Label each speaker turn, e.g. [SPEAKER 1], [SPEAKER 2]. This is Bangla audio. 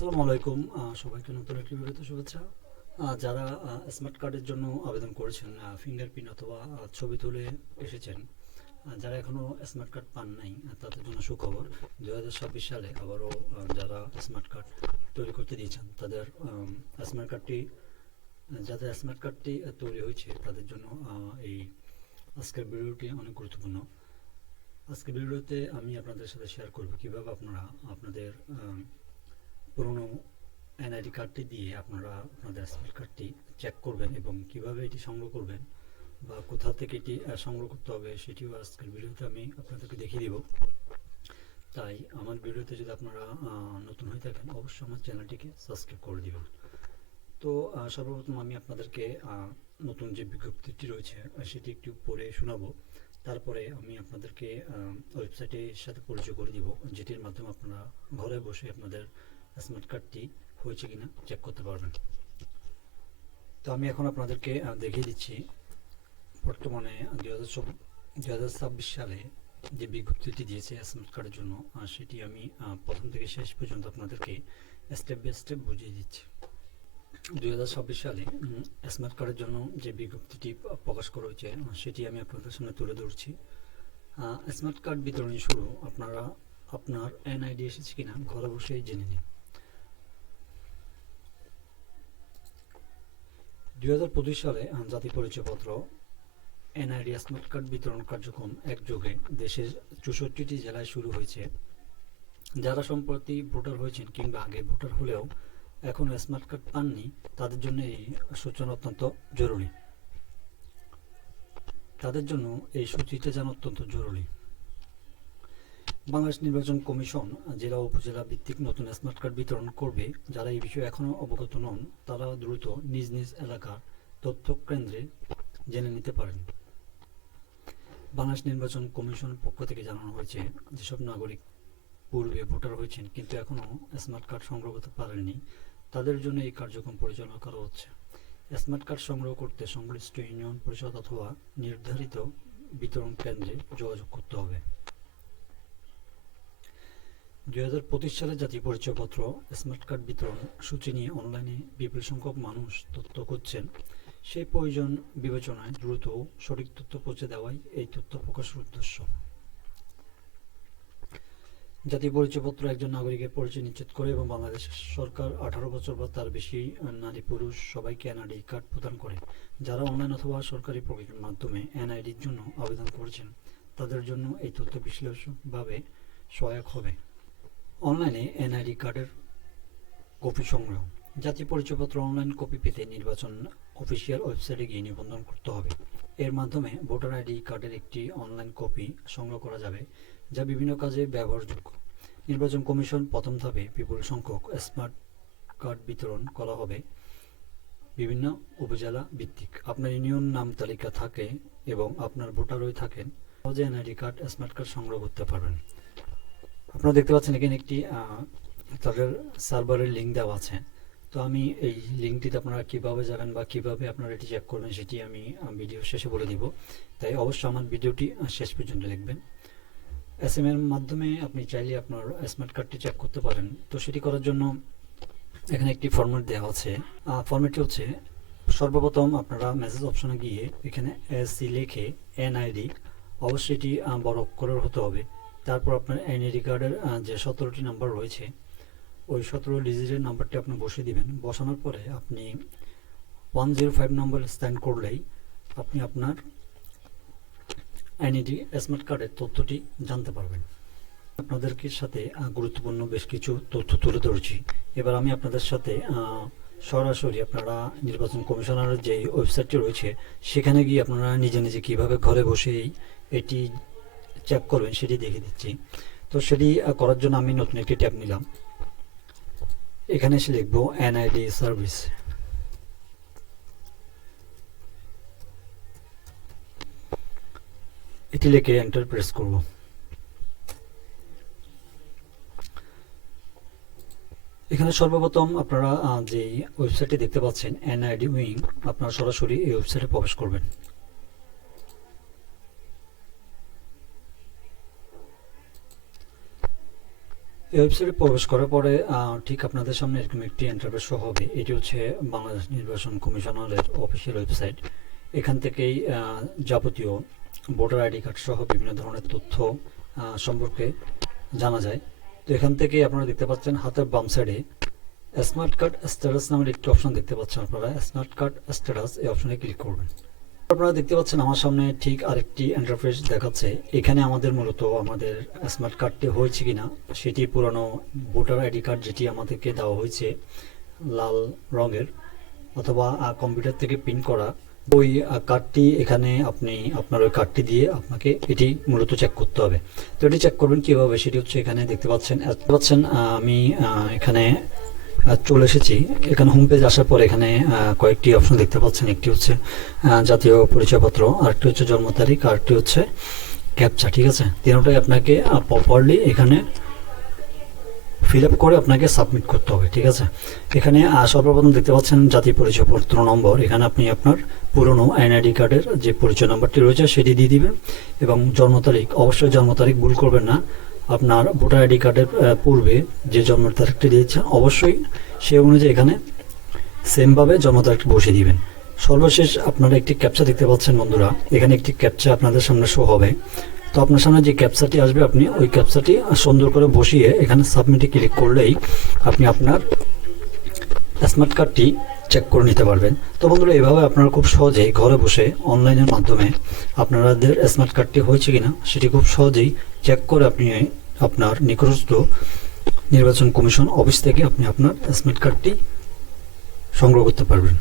[SPEAKER 1] আসসালামু আলাইকুম। সবাইকে নতুন একটি ভিডিওতে শুভেচ্ছা। যারা স্মার্ট কার্ডের জন্য আবেদন করেছেন ফিঙ্গারপ্রিন্ট অথবা ছবি তুলে এসেছেন যারা এখনও স্মার্ট কার্ড পান নাই তাদের জন্য সুখবর দু হাজার ছাব্বিশ সালে আবারও যারা স্মার্ট কার্ড তৈরি করতে দিয়েছেন, তাদের স্মার্ট কার্ডটি যাদের স্মার্ট কার্ডটি তৈরি হয়েছে, তাদের জন্য এই আজকের ভিডিওটি অনেক গুরুত্বপূর্ণ। আজকের ভিডিওতে আমি আপনাদের সাথে শেয়ার করব কীভাবে আপনারা আপনাদের পুরনো এনআইডি কার্ডটি দিয়ে আপনারা আপনাদের স্মার্ট কার্ডটি চেক করবেন এবং কীভাবে এটি সংগ্রহ করবেন বা কোথা থেকে এটি সংগ্রহ করতে হবে সেটিও আজকের ভিডিওতে আমি আপনাদেরকে দেখিয়ে দিব। তাই আমার ভিডিওতে যদি আপনারা নতুন হয়ে থাকেন, অবশ্যই আমার চ্যানেলটিকে সাবস্ক্রাইব করে দিবেন। তো সর্বপ্রথম আমি আপনাদেরকে নতুন যে বিজ্ঞপ্তিটি রয়েছে সেটি একটু পরে শোনাবো। তারপরে আমি আপনাদেরকে ওয়েবসাইটের সাথে পরিচয় করে দিব, যেটির মাধ্যমে আপনারা ঘরে বসে আপনাদের স্মার্ট কার্ডটি হয়েছে কিনা চেক করতে পারবেন। তো আমি এখন আপনাদেরকে দেখিয়ে দিচ্ছি বর্তমানে দু হাজার দুই হাজার ছাব্বিশ সালে যে বিজ্ঞপ্তিটি দিয়েছে স্মার্ট কার্ডের জন্য সেটি আমি প্রথম থেকে শেষ পর্যন্ত আপনাদেরকে স্টেপ বাই স্টেপ বুঝিয়ে দিচ্ছি। দুই হাজার ছাব্বিশ সালে স্মার্ট কার্ডের জন্য যে বিজ্ঞপ্তিটি প্রকাশ করা হয়েছে সেটি আমি আপনাদের সামনে তুলে ধরছি। স্মার্ট কার্ড বিতরণ শুরু, আপনারা আপনার এনআইডি এসেছে কিনা ঘরে বসেই জেনে নিন। দুই হাজার পঁচিশ সালে জাতীয় পরিচয়পত্র এনআইডি স্মার্ট কার্ড বিতরণ কার্যক্রম একযোগে দেশের চৌষট্টিটি জেলায় শুরু হয়েছে। যারা সম্প্রতি ভোটার হয়েছেন কিংবা আগে ভোটার হলেও এখনও স্মার্ট কার্ড পাননি, তাদের জন্য এই সূচনা অত্যন্ত জরুরি। তাদের জন্য এই সূচিটা যেন অত্যন্ত জরুরি। বাংলাদেশ নির্বাচন কমিশন, জেলা উপজেলা ভিত্তিক নতুন স্মার্ট কার্ড বিতরণ করবে। যারা এই বিষয়ে এখনও অবগত নন, তারা দ্রুত নিজ নিজ এলাকার তথ্য কেন্দ্রে জেনে নিতে পারেন। বাংলাদেশ নির্বাচন কমিশন পক্ষ থেকে জানানো হয়েছে, যেসব নাগরিক পূর্বে ভোটার হয়েছেন কিন্তু এখনও স্মার্ট কার্ড সংগ্রহ করতে পারেননি, তাদের জন্য এই কার্যক্রম পরিচালনা করা হচ্ছে। স্মার্ট কার্ড সংগ্রহ করতে সংশ্লিষ্ট ইউনিয়ন পরিষদ অথবা নির্ধারিত বিতরণ কেন্দ্রে যোগাযোগ করতে হবে। দুই হাজার পঁচিশ সালে জাতীয় পরিচয়পত্র, স্মার্ট কার্ড বিতরণ সূচি নিয়ে অনলাইনে বিপুল সংখ্যক মানুষ তথ্য খুঁজছেন। সেই প্রয়োজন বিবেচনায় দ্রুত সঠিক তথ্য পৌঁছে দেওয়াই এই তথ্য প্রকাশের উদ্দেশ্য। জাতীয় পরিচয়পত্র একজন নাগরিকের পরিচয় নিশ্চিত করে এবং বাংলাদেশ সরকার আঠারো বছর বা তার বেশি নারী পুরুষ সবাইকে এনআইডি কার্ড প্রদান করে, যারা অনলাইন অথবা সরকারি প্রক্রিয়ার মাধ্যমে এনআইডির জন্য আবেদন করেছেন। তাদের জন্য এই তথ্য বিশ্লেষণভাবে সহায়ক হবে। অনলাইনে এনআইডি কার্ডের কপি সংগ্রহ। জাতীয় পরিচয়পত্র অনলাইন কপি পেতে নির্বাচন অফিসিয়াল ওয়েবসাইটে গিয়ে নিবন্ধন করতে হবে। এর মাধ্যমে ভোটার আইডি কার্ডের একটি অনলাইন কপি সংগ্রহ করা যাবে, যা বিভিন্ন কাজে ব্যবহারযোগ্য। নির্বাচন কমিশন প্রথম ধাপে বিপুল সংখ্যক স্মার্ট কার্ড বিতরণ করা হবে বিভিন্ন উপজেলা ভিত্তিক। আপনার ইউনিয়ন নাম তালিকা থাকে এবং আপনার ভোটার হয়ে থাকেন, সহজে এনআইডি কার্ড, স্মার্ট কার্ড সংগ্রহ করতে পারবেন। আপনারা দেখতে পাচ্ছেন এখানে একটি তাদের সার্ভারের লিঙ্ক দেওয়া আছে। তো আমি এই লিঙ্কটিতে আপনারা কীভাবে যাবেন বা কীভাবে আপনারা এটি চেক করবেন সেটি আমি ভিডিও শেষে বলে দিব। তাই অবশ্যই আমার ভিডিওটি শেষ পর্যন্ত দেখবেন। এস এম এর মাধ্যমে আপনি চাইলে আপনার স্মার্ট কার্ডটি চেক করতে পারেন। তো সেটি করার জন্য এখানে একটি ফরম্যাট দেওয়া আছে। ফরম্যাটটি হচ্ছে, সর্বপ্রথম আপনারা মেসেজ অপশনে গিয়ে এখানে এস সি লিখে এনআইডি অবশ্যই এটি বড় অক্ষরের হতে হবে। তারপর আপনার এনআইডি কার্ডের যে সতেরোটি নাম্বার রয়েছে, ওই সতেরো ডিজিটের নাম্বারটি আপনি বসিয়ে দিবেন। বসানোর পরে আপনি one zero five number stand করলেই আপনি আপনার আইনিডি স্মার্ট কার্ডের তথ্যটি জানতে পারবেন। আপনাদেরকে সাথে গুরুত্বপূর্ণ বেশ কিছু তথ্য তুলে ধরছি। এবার আমি আপনাদের সাথে সরাসরি আপনারা নির্বাচন কমিশনারের যে ওয়েবসাইটটি রয়েছে, সেখানে গিয়ে আপনারা নিজে নিজে কীভাবে ঘরে বসেই এটি চেক করবেন, সেটি দেখে দিচ্ছি তো সেটি করার জন্য আমি নতুন একটি ট্যাব নিলাম। এখানে এসে লিখব এনআইডি সার্ভিস। এটি লিখে এন্টার প্রেস করব। এখানে সর্বপ্রথম আপনারা যে ওয়েবসাইটটি দেখতে পাচ্ছেন, এনআইডি উইং, আপনারা সরাসরি এই ওয়েবসাইটে প্রবেশ করবেন। এই ওয়েবসাইটে প্রবেশ করার পরে ঠিক আপনাদের সামনে এরকম একটি ইন্টারফেস শো হবে। এটি হচ্ছে বাংলাদেশ নির্বাচন কমিশনারের অফিসিয়াল ওয়েবসাইট এখান থেকেই যাবতীয় ভোটার আইডি কার্ড সহ বিভিন্ন ধরনের তথ্য সম্পর্কে জানা যায়। তো এখান থেকে আপনারা দেখতে পাচ্ছেন, হাতের বাম সাইডে স্মার্ট কার্ড স্ট্যাটাস নামের একটি অপশন দেখতে পাচ্ছেন আপনারা। স্মার্ট কার্ড স্ট্যাটাস এই অপশনে ক্লিক করবেন। আপনারা দেখতে পাচ্ছেন আমার সামনে ঠিক আরেকটি ইন্টারফেস দেখাচ্ছে। এখানে আমাদের মূলত আমাদের স্মার্ট কার্ডটি হয়েছে কিনা, সেটি পুরনো ভোটার আইডি কার্ড যেটি আমাদেরকে দেওয়া হয়েছে লাল রঙের, অথবা কম্পিউটার থেকে প্রিন্ট করা। ওই কার্ডটি এখানে আপনি, আপনার ওই কার্ডটি দিয়ে আপনাকে এটি মূলত চেক করতে হবে। তো এটি চেক করবেন কীভাবে সেটি হচ্ছে এখানে দেখতে পাচ্ছেন। পাচ্ছেন আমি এখানে চলে এসেছি। এখানে হোম পেজ আসার পর এখানে কয়েকটি অপশন দেখতে পাচ্ছেন। একটি হচ্ছে জাতীয় পরিচয়পত্র, আরেকটি হচ্ছে জন্ম তারিখ, আরেকটি হচ্ছে ক্যাপচা ঠিক আছে? তিনটাই আপনাকে প্রপারলি এখানে ফিল আপ করে আপনাকে সাবমিট করতে হবে, ঠিক আছে? এখানে সর্বপ্রথম দেখতে পাচ্ছেন জাতীয় পরিচয়পত্র নম্বর। এখানে আপনি আপনার পুরনো এনআইডি কার্ডের যে পরিচয় নম্বরটি রয়েছে, সেটি দিয়ে দিবেন এবং জন্ম তারিখ, অবশ্যই জন্ম তারিখ ভুল করবেন না। আপনার ভোটার আইডি কার্ডের পূর্বে যে জন্ম তারিখটি দিয়েছেন অবশ্যই সে অনুযায়ী এখানে সেমভাবে জন্ম তারিখটি বসিয়ে দিবেন। সর্বশেষ আপনারা একটি ক্যাপচা দেখতে পাচ্ছেন বন্ধুরা। এখানে একটি ক্যাপচা আপনাদের সামনে শো হবে। তো আপনার সামনে যে ক্যাপচাটি আসবে, আপনি ওই ক্যাপচাটি সুন্দর করে বসিয়ে এখানে সাবমিটে ক্লিক করলেই আপনি আপনার স্মার্ট কার্ডটি চেক করে নিতে পারবেন। তো বন্ধুরা, এভাবে আপনারা খুব সহজেই ঘরে বসে অনলাইনের মাধ্যমে আপনাদের স্মার্ট কার্ডটি হয়েছে কিনা, সেটি খুব সহজেই চেক করে আপনি আপনার নিকটস্থ নির্বাচন কমিশন অফিস থেকে আপনি আপনার স্মার্ট কার্ডটি সংগ্রহ করতে পারবেন।